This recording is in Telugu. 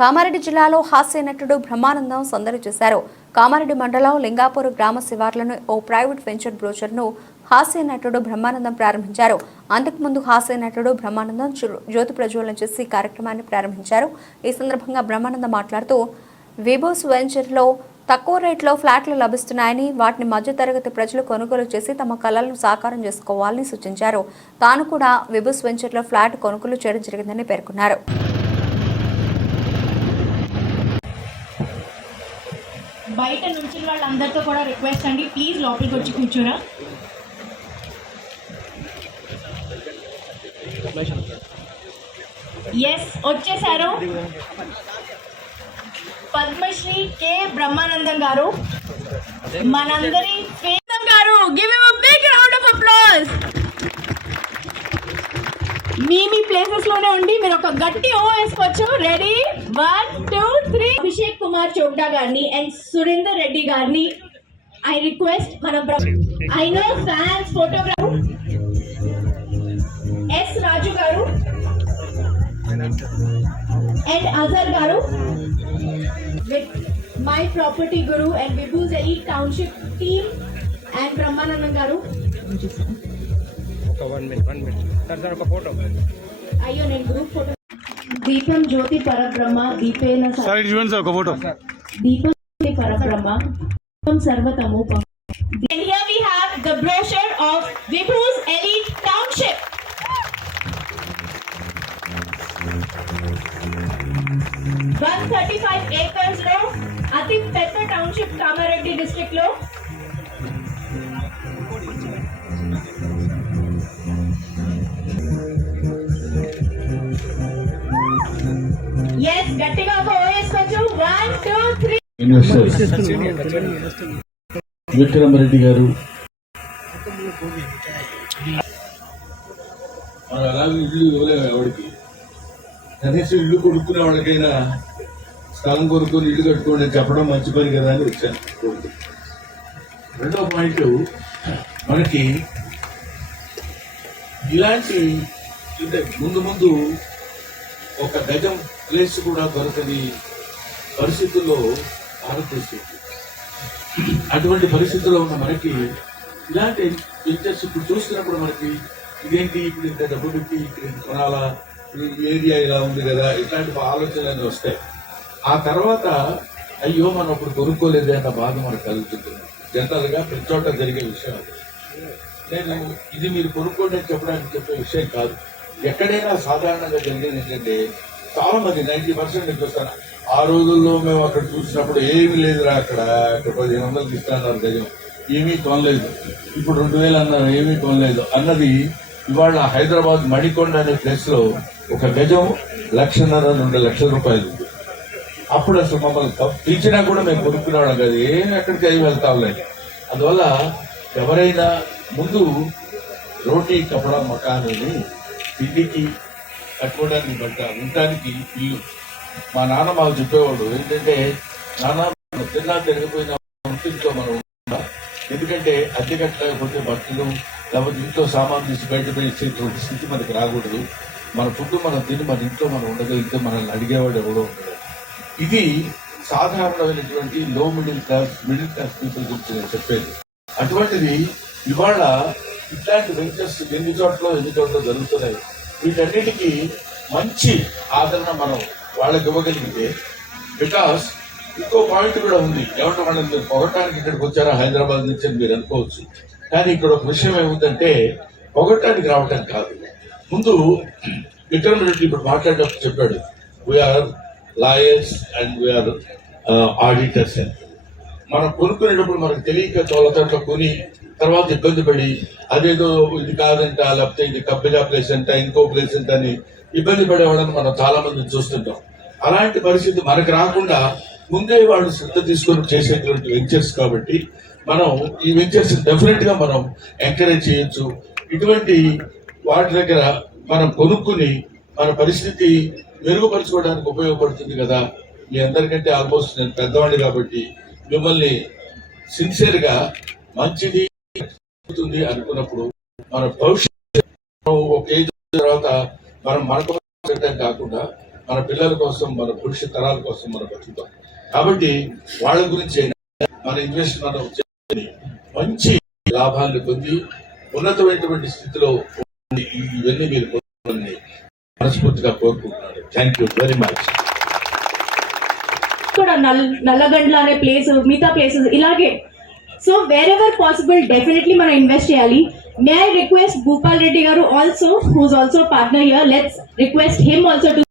కామారెడ్డి జిల్లాలో హాస్య నటుడు బ్రహ్మానందం సందడి చేశారు. కామారెడ్డి మండలం లింగాపూర్ గ్రామ శివార్లను ఓ ప్రైవేట్ వెంచర్ బ్రోచర్ను హాస్య నటుడు బ్రహ్మానందం ప్రారంభించారు. అంతకుముందు హాస్య నటుడు బ్రహ్మానందం జ్యోతి ప్రజ్వలన చేసి కార్యక్రమాన్ని ప్రారంభించారు. ఈ సందర్భంగా బ్రహ్మానందం మాట్లాడుతూ విబోస్ వెంచర్లో తక్కువ రేట్లో ఫ్లాట్లు లభిస్తున్నాయని, వాటిని మధ్యతరగతి ప్రజలు కొనుగోలు చేసి తమ కలలను సాకారం చేసుకోవాలని సూచించారు. తాను కూడా విబోస్ వెంచర్లో ఫ్లాట్ కొనుగోలు చేయడం జరిగిందని పేర్కొన్నారు. బయట నుంచి వాళ్ళందరితో కూడా రిక్వెస్ట్ అండి, ప్లీజ్ లోపలికి వచ్చి కూర్చోరా. ఎస్, వచ్చేసారు పద్మశ్రీ కె బ్రహ్మానందం గారు, మనందరి గారు. Give him a big round of applause. మీ ప్లేసెస్ లోనే ఉండి మీరు ఒక గట్టి ఓ వేసుకోవచ్చు. రెడీ, 1 2 3. అభిషేక్ కుమార్ చోప్డా గారిని అండ్ సురేందర్ రెడ్డి గారిని ఐ రిక్వెస్ట్. మన I know fans photographer S Raju garu and Azhar garu with my property Guru and Vibhus elite township team and Brahmanandam garu. అయ్యో, నేను గ్రూప్ ఫోటో. దీపం జ్యోతి పరబ్రహ్మ దీపేన దీపం పరబ్రహ్మ దీపం సర్వతమోపం. And here we have the brochure of Vibhu's Elite Township. acres లో అతి పెద్ద టౌన్షిప్ కామారెడ్డి డిస్ట్రిక్ట్ లో. ఎస్, గట్టిగా ఒక ఓయేసుకోవచ్చు. 1 2 3. విక్రమరెడ్డి గారు అలాగే ఇల్లు ఇవ్వలేము ఎవరికి. కనీసం ఇల్లు కొనుక్కునే వాళ్ళకైనా స్థలం కొనుక్కొని ఇల్లు కట్టుకోండి చెప్పడం మంచి పని కదా అని వచ్చాను. రెండో పాయింట్, మనకి ఇలాంటి ముందు ఒక గజం ప్లేస్ కూడా దొరకని పరిస్థితుల్లో భారతదేశం. అటువంటి పరిస్థితుల్లో ఉన్న మనకి ఇలాంటి వెంచర్స్ ఇప్పుడు చూస్తున్నప్పుడు మనకి ఇదేంటి, ఇప్పుడు ఇంత డబ్బు పెట్టి ఇక్కడ కొనాలా, ఏరియా ఇలా ఉంది కదా, ఇట్లాంటి ఆలోచనలు వస్తాయి. ఆ తర్వాత అయ్యో మనం ఇప్పుడు కొనుక్కోలేదు అన్న బాధ మనకు కలుగుతుంది. జనరల్గా ప్రతి చోట జరిగే విషయం. నేను ఇది మీరు కొనుక్కోండి అని చెప్పే విషయం కాదు. ఎక్కడైనా సాధారణంగా జరిగేది ఏంటంటే చాలా మంది 90% చూస్తాను. ఆ రోజుల్లో మేము అక్కడ చూసినప్పుడు ఏమీ లేదురా, అక్కడ 1500 ఇస్తున్నారు గజం, ఏమీ కొనలేదు. ఇప్పుడు 2000 అన్నారు, ఏమీ కొనలేదు అన్నది ఇవాళ హైదరాబాద్ మణికొండ అనే ప్లేస్ లో ఒక గజం 1,50,000 2 లక్షల రూపాయలు. అప్పుడు అసలు మమ్మల్ని పిలిచినా కూడా మేము కొనుక్కునేవాళ్ళం కాదు, ఏమి ఎక్కడికి అయి వెళ్తాంలే. అందువల్ల ఎవరైనా ముందు రోటీ కపడా మకానని, తిండికి కట్టుకోవడానికి బట్ట, ఉండటానికి ఇల్లు. మా నాన్న మాకు చెప్పేవాడు ఏంటంటే, నాన్న తిన్నా తిరగపోయిన ఇంట్లో మనం ఉండాలి. ఎందుకంటే అద్దె కట్టలేకపోతే బట్టలు లేకపోతే ఇంట్లో సామాన్ తీసి బయటపడి ఇచ్చేటువంటి స్థితి మనకి రాకూడదు. మన ఫుడ్ మనం తిని మన ఇంట్లో మనం ఉండగలిగితే మనల్ని అడిగేవాడు ఎవడో ఉండదు. ఇది సాధారణమైనటువంటి లో మిడిల్ క్లాస్ పీపుల్ గురించి నేను చెప్పేది. అటువంటిది ఇవాళ ఇట్లాంటి వెంచర్స్ ఎన్ని చోట్ల జరుగుతున్నాయి. వీటన్నిటికీ మంచి ఆదరణ మనం వాళ్ళకి ఇవ్వగలిగితే, బికాస్ ఇంకో పాయింట్ కూడా ఉంది. ఏమంటే వాళ్ళని మీరు పొగటానికి ఇక్కడికి వచ్చారా హైదరాబాద్ నుంచి అని మీరు అనుకోవచ్చు. కానీ ఇక్కడ ఒక విషయం ఏముందంటే, పొగటానికి రావటం కాదు. ముందు విక్రమ్ రెడ్డి ఇప్పుడు మాట్లాడేటప్పుడు చెప్పాడు, we're lawyers and we're auditors అని. మనం కొనుక్కునేటప్పుడు మనకు తెలియక తోలతోట కొని తర్వాత ఇబ్బంది పడి అదేదో ఇది కాదంట, లేకపోతే ఇది కబ్జా ప్లేస్ అంట, ఇంకో ప్లేస్ అంట అని ఇబ్బంది పడేవాళ్ళని మనం చాలా మందిని చూస్తుంటాం. అలాంటి పరిస్థితి మనకు రాకుండా ముందే వాళ్ళు శ్రద్ధ తీసుకొని చేసేటువంటి వెంచర్స్ కాబట్టి మనం ఈ వెంచర్స్ డెఫినెట్ గా మనం ఎంకరేజ్ చేయొచ్చు. ఇటువంటి వాటి దగ్గర మనం కొనుక్కుని మన పరిస్థితి మెరుగుపరచుకోవడానికి ఉపయోగపడుతుంది కదా. మీ అందరికంటే ఆల్మోస్ట్ నేను పెద్దవాడిని కాబట్టి మిమ్మల్ని సిన్సియర్ గా మంచిది అనుకున్నప్పుడు మన భవిష్యత్తు ఒక ఏజ్ తర్వాత మనం మనకు కాకుండా మన పిల్లల కోసం, మన భవిష్యత్ తరాల కోసం మనం బతుకుతాం. కాబట్టి వాళ్ళ గురించి మన ఇన్వెస్ట్ మనం మంచి లాభాలను పొంది ఉన్నతమైనటువంటి స్థితిలో ఇవన్నీ మీరు పొందాలని మనస్ఫూర్తిగా కోరుకుంటున్నాను. Thank you very much. కూడా నల్లగండ్ల అనే ప్లేస్, మిగతా ప్లేసెస్ ఇలాగే. So wherever possible definitely మనం ఇన్వెస్ట్ చేయాలి. May I request Bhupal Reddy garu also, who's also partner here, let's request him also to